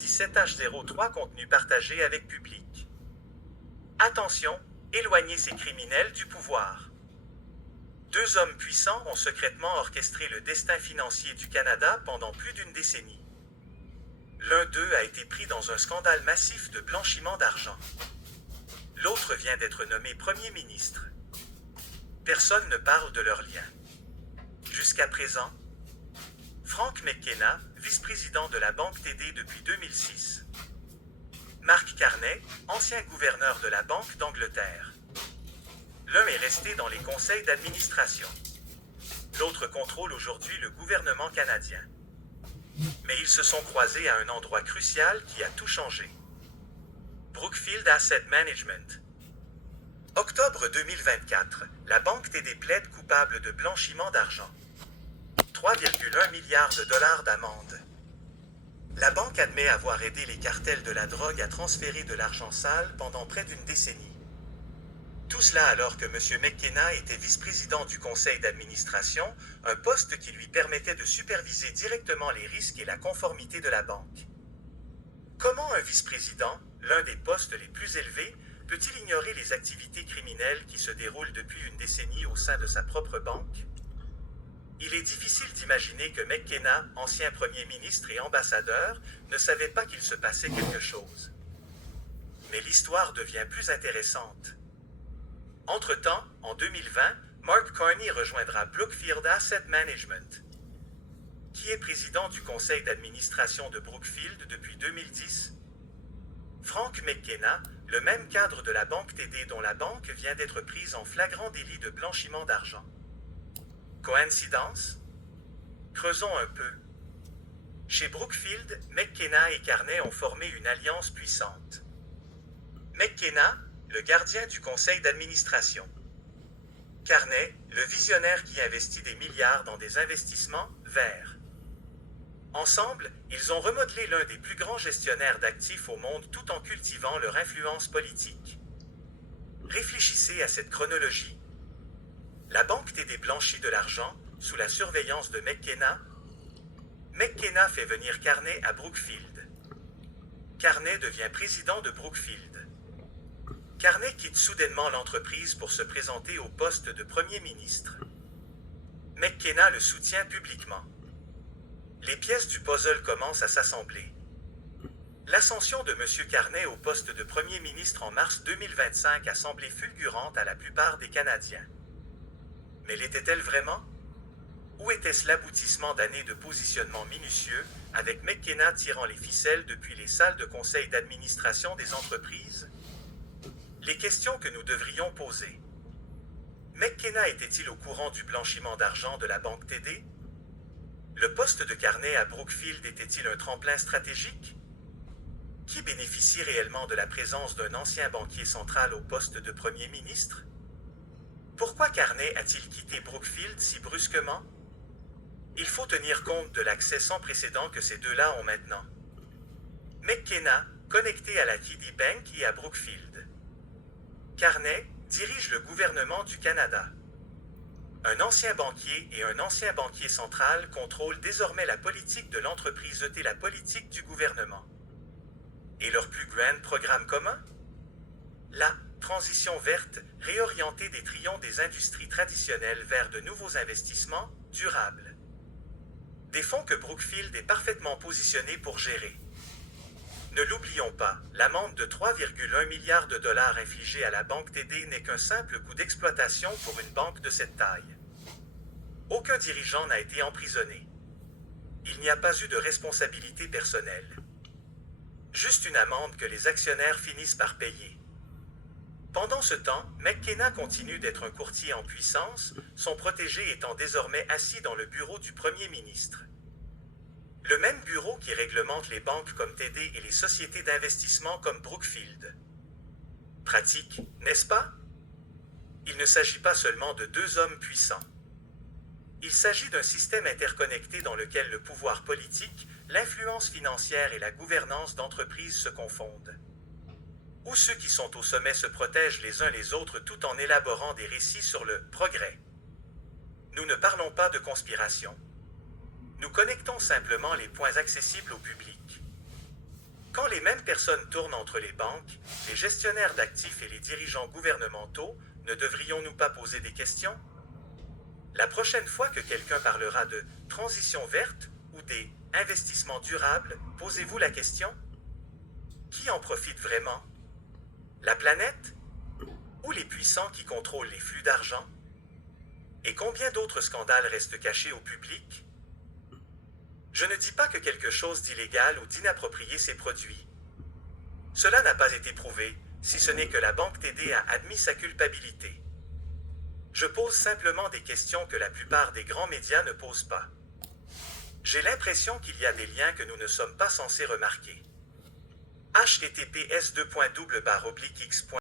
17H03 Contenu partagé avec public. Attention, éloignez ces criminels du pouvoir. Deux hommes puissants ont secrètement orchestré le destin financier du Canada pendant plus d'une décennie. L'un d'eux a été pris dans un scandale massif de blanchiment d'argent. L'autre vient d'être nommé Premier ministre. Personne ne parle de leur lien. Jusqu'à présent, Frank McKenna, vice-président de la Banque TD depuis 2006. Mark Carney, ancien gouverneur de la Banque d'Angleterre. L'un est resté dans les conseils d'administration. L'autre contrôle aujourd'hui le gouvernement canadien. Mais ils se sont croisés à un endroit crucial qui a tout changé. Brookfield Asset Management. Octobre 2024, la Banque TD plaide coupable de blanchiment d'argent. 3,1 milliards de dollars d'amende. La banque admet avoir aidé les cartels de la drogue à transférer de l'argent sale pendant près d'une décennie. Tout cela alors que M. McKenna était vice-président du conseil d'administration, un poste qui lui permettait de superviser directement les risques et la conformité de la banque. Comment un vice-président, l'un des postes les plus élevés, peut-il ignorer les activités criminelles qui se déroulent depuis une décennie au sein de sa propre banque? Il est difficile d'imaginer que McKenna, ancien premier ministre et ambassadeur, ne savait pas qu'il se passait quelque chose. Mais l'histoire devient plus intéressante. Entre-temps, en 2020, Mark Carney rejoindra Brookfield Asset Management. Qui est président du conseil d'administration de Brookfield depuis 2010? Frank McKenna, le même cadre de la banque TD dont la banque vient d'être prise en flagrant délit de blanchiment d'argent. Coïncidence? Creusons un peu. Chez Brookfield, McKenna et Carney ont formé une alliance puissante. McKenna, le gardien du conseil d'administration. Carney, le visionnaire qui investit des milliards dans des investissements verts. Ensemble, ils ont remodelé l'un des plus grands gestionnaires d'actifs au monde tout en cultivant leur influence politique. Réfléchissez à cette chronologie. La banque TD blanchit de l'argent, sous la surveillance de McKenna. McKenna fait venir Carney à Brookfield. Carney devient président de Brookfield. Carney quitte soudainement l'entreprise pour se présenter au poste de Premier ministre. McKenna le soutient publiquement. Les pièces du puzzle commencent à s'assembler. L'ascension de M. Carney au poste de Premier ministre en mars 2025 a semblé fulgurante à la plupart des Canadiens. Mais l'était-elle vraiment? Ou était-ce l'aboutissement d'années de positionnement minutieux, avec McKenna tirant les ficelles depuis les salles de conseil d'administration des entreprises? Les questions que nous devrions poser. McKenna était-il au courant du blanchiment d'argent de la banque TD? Le poste de Carney à Brookfield était-il un tremplin stratégique? Qui bénéficie réellement de la présence d'un ancien banquier central au poste de Premier ministre? Pourquoi Carney a-t-il quitté Brookfield si brusquement? Il faut tenir compte de l'accès sans précédent que ces deux-là ont maintenant. McKenna, connecté à la TD Bank et à Brookfield. Carney dirige le gouvernement du Canada. Un ancien banquier et un ancien banquier central contrôlent désormais la politique de l'entreprise et la politique du gouvernement. Et leur plus grand programme commun? La transition verte, réorienter des trions des industries traditionnelles vers de nouveaux investissements durables. Des fonds que Brookfield est parfaitement positionné pour gérer. Ne l'oublions pas, l'amende de 3,1 milliards de dollars infligée à la banque TD n'est qu'un simple coût d'exploitation pour une banque de cette taille. Aucun dirigeant n'a été emprisonné. Il n'y a pas eu de responsabilité personnelle. Juste une amende que les actionnaires finissent par payer. Pendant ce temps, McKenna continue d'être un courtier en puissance, son protégé étant désormais assis dans le bureau du Premier ministre. Le même bureau qui réglemente les banques comme TD et les sociétés d'investissement comme Brookfield. Pratique, n'est-ce pas? Il ne s'agit pas seulement de deux hommes puissants. Il s'agit d'un système interconnecté dans lequel le pouvoir politique, l'influence financière et la gouvernance d'entreprises se confondent. Où ceux qui sont au sommet se protègent les uns les autres tout en élaborant des récits sur le progrès. Nous ne parlons pas de conspiration. Nous connectons simplement les points accessibles au public. Quand les mêmes personnes tournent entre les banques, les gestionnaires d'actifs et les dirigeants gouvernementaux, ne devrions-nous pas poser des questions? La prochaine fois que quelqu'un parlera de transition verte ou des investissements durables, posez-vous la question? Qui en profite vraiment? La planète? Ou les puissants qui contrôlent les flux d'argent? Et combien d'autres scandales restent cachés au public? Je ne dis pas que quelque chose d'illégal ou d'inapproprié s'est produit. Cela n'a pas été prouvé, si ce n'est que la banque TD a admis sa culpabilité. Je pose simplement des questions que la plupart des grands médias ne posent pas. J'ai l'impression qu'il y a des liens que nous ne sommes pas censés remarquer. https://x.